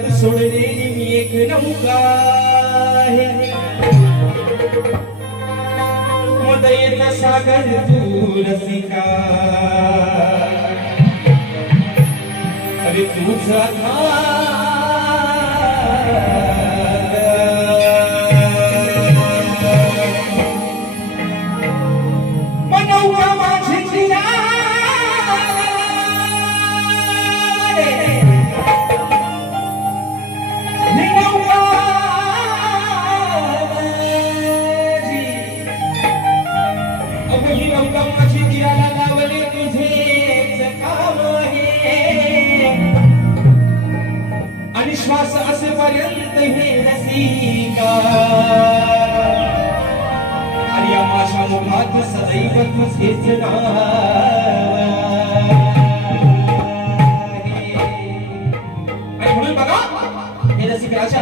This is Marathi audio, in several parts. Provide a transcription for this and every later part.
सागरात सोडलेली मी एक नौका आहे. मदयेत सागर तू रसिका अरे तुझा आणि श्वास असेपर्यंत हे रसिका आणि या माझ्या मुखात सदैव तुझेच नाव आणि म्हणून बघा हे रसिक राजा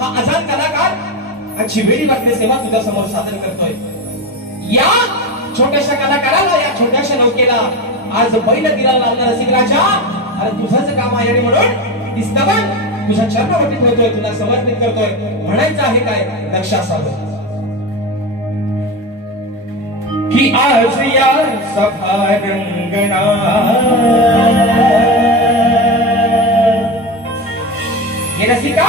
हा आझाद कलाकार आजची वेळी वाटते सेवा तुझ्या समोर सादर करतोय. या छोट्याशा कलाकाराला या छोट्याशा नौकेला आज बैल दिला लावणार रसिक राजा. अरे तुझंच काम आहे आणि म्हणून ही तुझ्या चरणावरती ठेवतोय तुला समर्पित करतोय. म्हणायचं आहे काय? लक्ष असावं की आज या सभा रंगणा हे रसिका?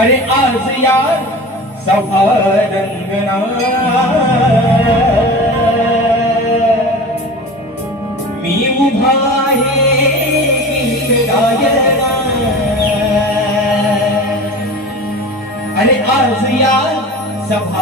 अरे आज या सभा रंगणा अरे आज या सभा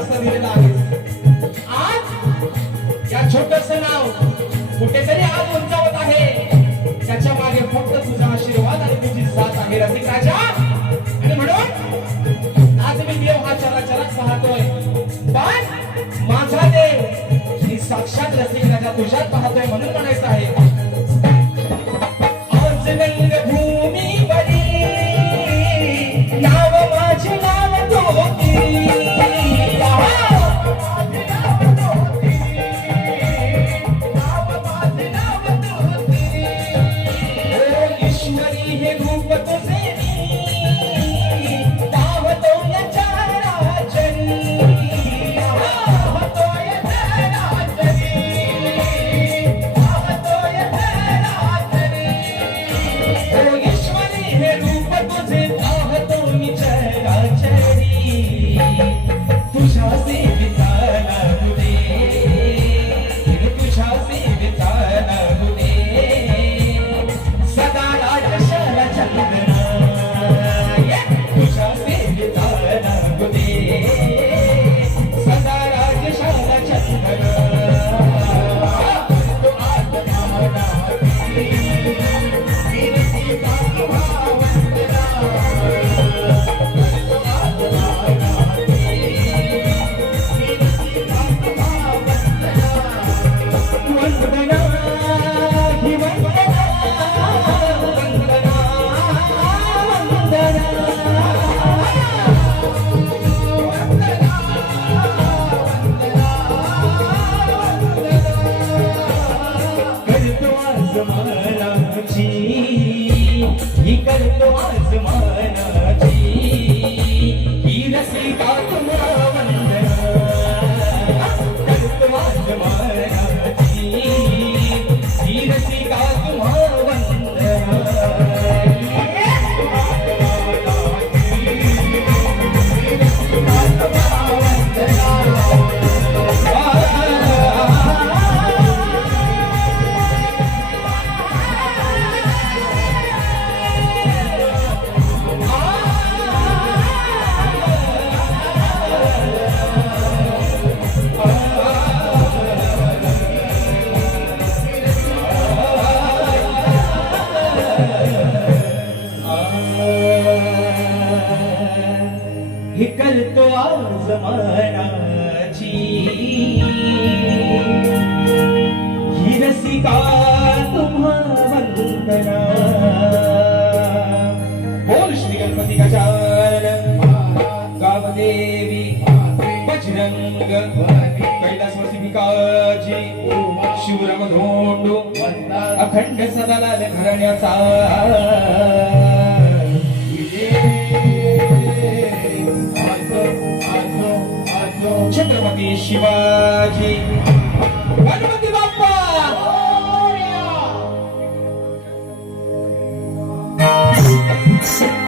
असं लिहिलेलं आहे. आज या छोटस नाव कुठेतरी आज उंचावत आहे. त्याच्यामागे फक्त तुझा आशीर्वाद आणि तुझी साथ आहे रसिक राजा. आणि म्हणून आज मी देव हा चराचरात पाहतोय. पण माझा देव ही साक्षात रसिक राजा तुझ्यात पाहतोय म्हणून म्हणायचं आहे. मानाची ही रसिका तुम्हा वंदना. बोल श्री गणपती गजान गावदेवी बजरंग कैलासवासी भिकाजी शिवराम धोंडू अखंड सदाला घराण्याचा. छत्रपती शिवाजी. गणपती बाप्पा!